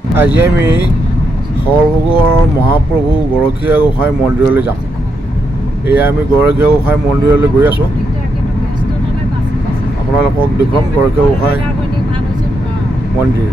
আজি আমি সৰভোগৰ মহাপ্ৰভু গৰখীয়া গোসাঁই মন্দিৰলৈ যাম। এয়া আমি গৰখীয়া গোসাঁই মন্দিৰলৈ গৈ আছোঁ। আপোনালোকক দেখুৱাম গৰখীয়া গোসাঁই মন্দিৰ।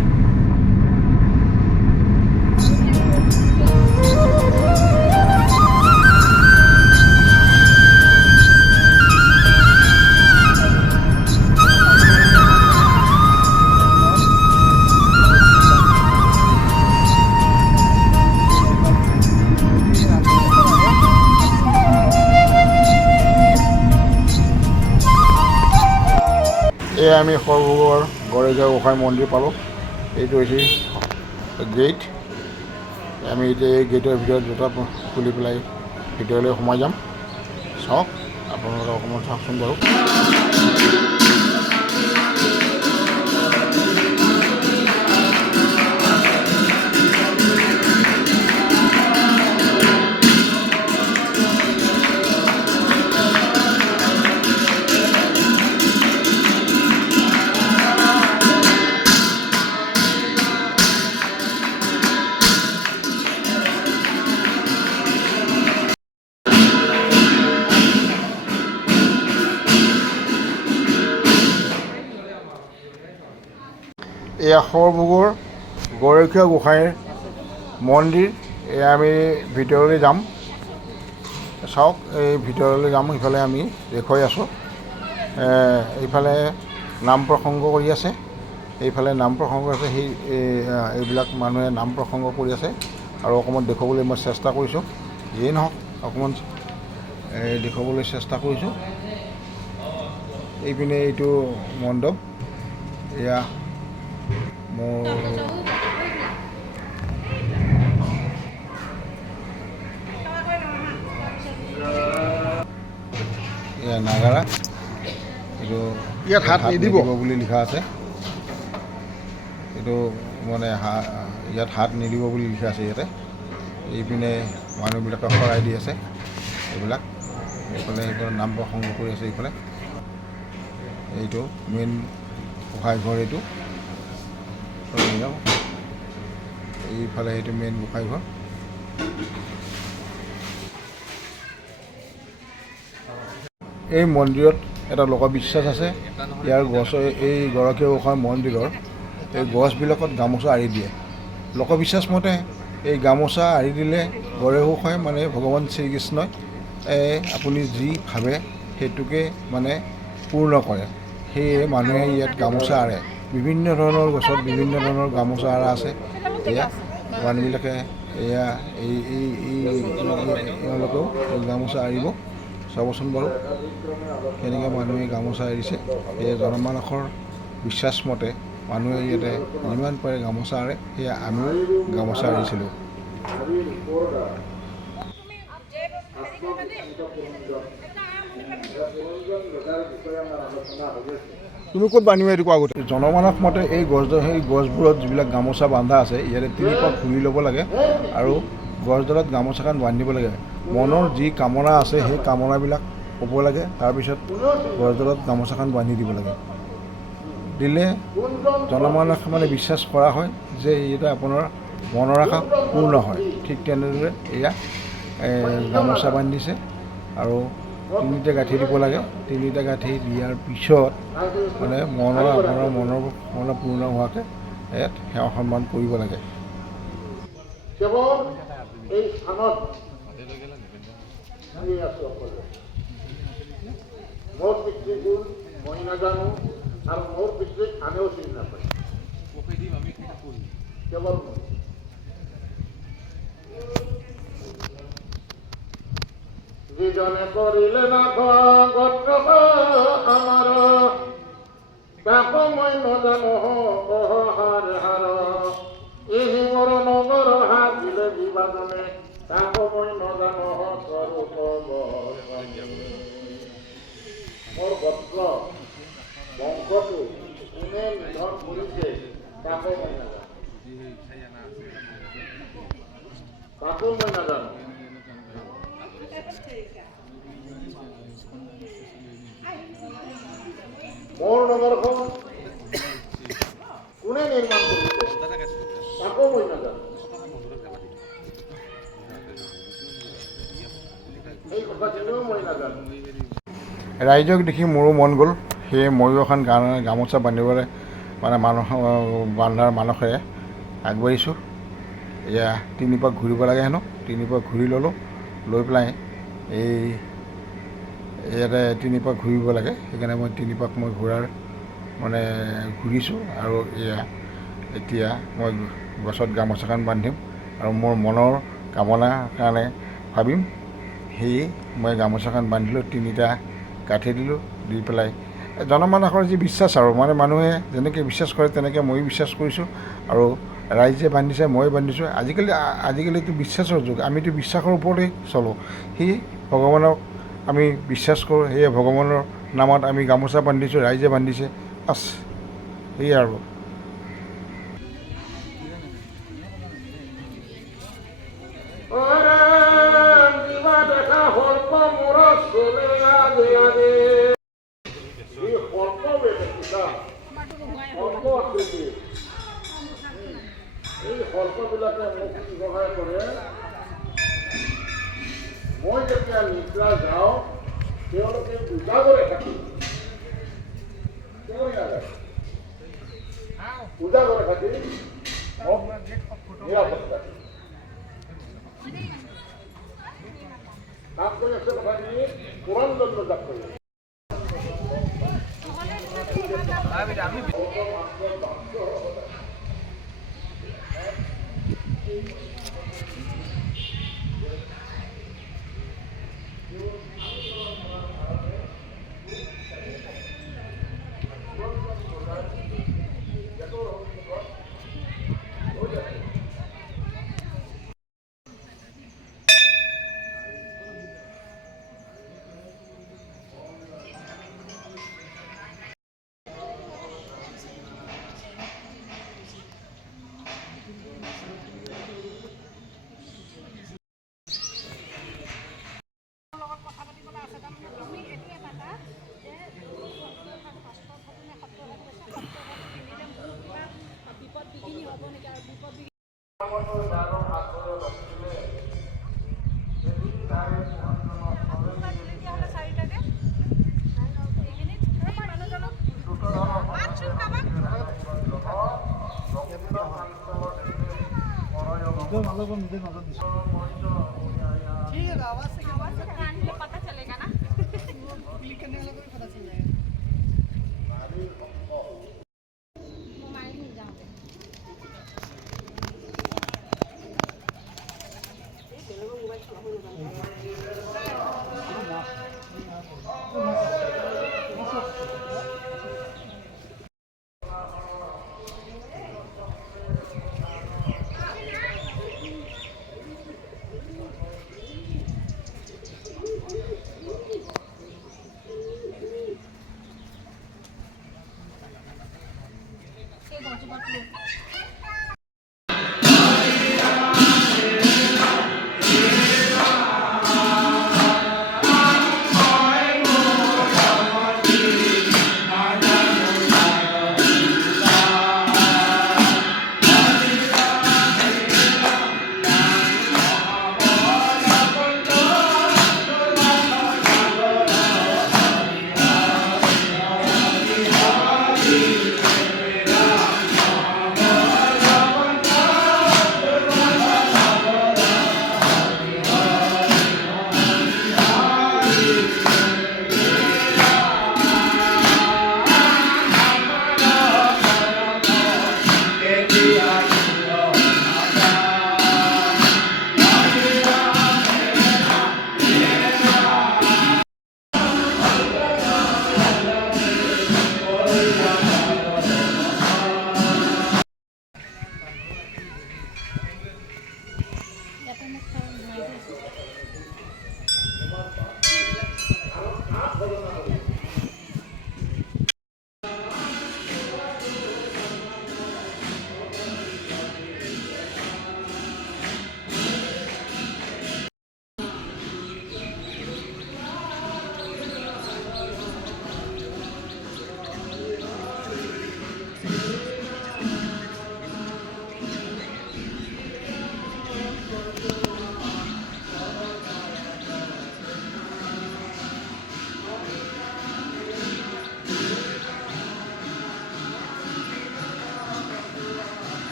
এয়া আমি সৰভোগৰ গৰখীয়া গোসাঁই মন্দিৰ পালোঁ। এইটো হৈছে গেট। আমি এতিয়া এই গেটৰ ভিতৰত জোতা খুলি পেলাই ভিতৰলৈ সোমাই যাম। চাওক, আপোনালোকে অকণমান চাওকচোন বাৰু। এয়া সৰভোগৰ গৰখীয়া গোসাঁইৰ মন্দিৰ। এয়া আমি ভিতৰলৈ যাম। চাওক, এই ভিতৰলৈ যাম। ইফালে আমি দেখুৱাই আছোঁ। এইফালে নাম প্ৰসংগ কৰি আছে, এইফালে নাম প্ৰসংগ আছে। এইবিলাক মানুহে নাম প্ৰসংগ কৰি আছে আৰু অকণমান দেখুৱাবলৈ মই চেষ্টা কৰিছোঁ। যিয়েই নহওক, অকণমান দেখুৱাবলৈ চেষ্টা কৰিছোঁ। এইপিনে এইটো মণ্ডপ। এয়া মোৰ এয়া নাগাৰা। এইটো ইয়াত হাত নিদিব বুলি লিখা আছে। এইটো মানে ইয়াত হাত নিদিব বুলি লিখা আছে ইয়াতে। এইপিনে মানুহবিলাকে শৰাই দি আছে এইবিলাক। এইফালে নাম প্ৰসংগ কৰি আছে। এইফালে এইটো মেইন গোসাঁই ঘৰ। এইটো এইফালে এইটো মেইন গোসাঁই ঘৰ। এই মন্দিৰত এটা লোকবিশ্বাস আছে। ইয়াৰ এই গৰখীয়া গোসাঁই মন্দিৰৰ এই গছবিলাকত গামোচা আঁৰি দিয়ে। লোকবিশ্বাস মতে এই গামোচা আঁৰি দিলে গৰখীয়া গোসাঁই মানে ভগৱান শ্ৰীকৃষ্ণই আপুনি যি ভাবে সেইটোকে মানে পূৰ্ণ কৰে। সেয়ে মানুহে ইয়াত গামোচা আঁৰে। বিভিন্ন ধৰণৰ গছত বিভিন্ন ধৰণৰ গামোচা আঁৰা আছে। এয়া মানুহবিলাকে এয়া এওঁলোকেও গামোচা আঁৰিব। চাবচোন বাৰু কেনেকৈ মানুহে গামোচা এৰিছে। এই জনমানসৰ বিশ্বাস মতে মানুহে ইয়াতে যিমান পাৰে গামোচা আঁৰে। সেয়া আমিও গামোচা আঁৰিছিলোঁ। তুমি ক'ত বান্ধিবা এইটো আগতে? জনমানস মতে সেই গছবোৰত যিবিলাক গামোচা বান্ধা আছে, ইয়াতে 3 পাক ঘূৰি ল'ব লাগে আৰু গছডালত গামোচাখন বান্ধিব লাগে। মনৰ যি কামনা আছে সেই কামনাবিলাক ক'ব লাগে। তাৰপিছত গছডালত গামোচাখন বান্ধি দিব লাগে। দিলে জনমানস মানে বিশ্বাস কৰা হয় যে ইয়াতে আপোনাৰ মনৰ আশা পূৰ্ণ হয়। ঠিক তেনেদৰে এয়া গামোচা বান্ধিছে আৰু 3টা গাঁঠি দিব লাগে। 3টা গাঁঠি দিয়াৰ পিছত মানে আপোনাৰ মনৰ পূৰ্ণ হোৱাকৈ ইয়াত সেৱা সন্মান কৰিব লাগে। কেৱল এই স্থানত মোৰ পিতৃগুণ মই নাজানো আৰু মোৰ পিতৃক আনেও চিনি নাপায়। কেৱল যিজনে কৰিলে নাথ গোত্ৰ আমাৰ, তাকো মই নাজানো হাৰ হাৰ। এই মোৰ নগৰ হাতিলে বিবাদনে, তাকো মই নাজানো স্বৰূপ। মোৰ গোত্ৰ বংশটো কোনে নিধন কৰিছে তাকো মই নাজানো। মোৰ নগৰখন কোনে নিৰ্মাণ কৰিছে ৰাইজক দেখি মোৰো মন গ'ল, সেয়ে ময়ো এখন গামোচা বান্ধিবলৈ মানে বান্ধাৰ মানসেৰে আগবাঢ়িছোঁ। এয়া তিনিপাক ঘূৰিব লাগে হেনো, তিনিপাক ঘূৰি ল'লোঁ, লৈ পেলাই ইয়াতে তিনিপাক ঘূৰিব লাগে, সেইকাৰণে মই তিনিপাক ঘূৰাৰ মানে ঘূৰিছোঁ। আৰু এতিয়া মই গছত গামোচাখন বান্ধিম আৰু মোৰ মনৰ কামনাৰ কাৰণে ভাবিম, সেয়ে মই গামোচাখন বান্ধিলোঁ, তিনিটা গাঁঠি দিলোঁ, দি পেলাই জনমানসৰ যি বিশ্বাস আৰু মানে মানুহে যেনেকৈ বিশ্বাস কৰে তেনেকৈ ময়ো বিশ্বাস কৰিছোঁ আৰু ৰাইজে বান্ধিছে মই বান্ধিছোঁ। আজিকালিতো বিশ্বাসৰ যুগ, আমিতো বিশ্বাসৰ ওপৰতেই চলোঁ, সেয়ে ভগৱানক আমি বিশ্বাস কৰোঁ, সেয়ে ভগৱানৰ নামত আমি গামোচা বান্ধিছোঁ, ৰাইজে বান্ধিছে, বাছ সেয়ে আৰু। এই সৰ্পবিলাকে মোক ব্যৱহাৰ কৰে। মই যেতিয়া নিদ্ৰা যাওঁ তেওঁলোকে উজাগৰে থাকি উজাগৰে থাকি মোক নিৰাপত্তা কাম কৰি আছে কথাখিনি পুৰন্দৰ জাপ কৰি ठीक है आवाज से पता चलेगा ना क्लिक करने वाला को भी पता चल जाएगा। मोबाइल नहीं जाओगे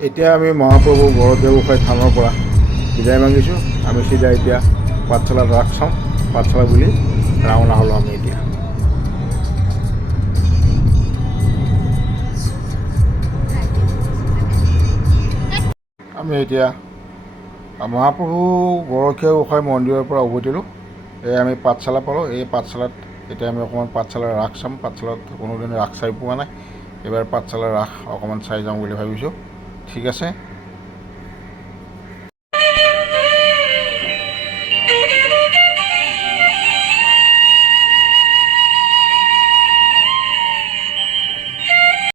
এতিয়া আমি মহাপ্ৰভু বৰদেৱ গোসাঁই থানৰ পৰা বিদায় মাগিছোঁ। আমি চিধা এতিয়া পাঠশালাত ৰাস চাওঁ। পাঠশালা বুলি ৰাওনা হ'লোঁ আমি এতিয়া। আমি এতিয়া মহাপ্ৰভু গৰখীয়া গোসাঁই মন্দিৰৰ পৰা উভতিলোঁ। এই আমি পাঠশালা পালোঁ। এই পাঠশালাত এতিয়া আমি অকণমান পাঠশালাৰ ৰাস চাম। পাঠশালাত কোনোদিনে ৰাস চাই পোৱা নাই। এইবাৰ পাঠশালাৰ ৰাস অকণমান চাই যাওঁ বুলি ভাবিছোঁ। ঠিক আছে।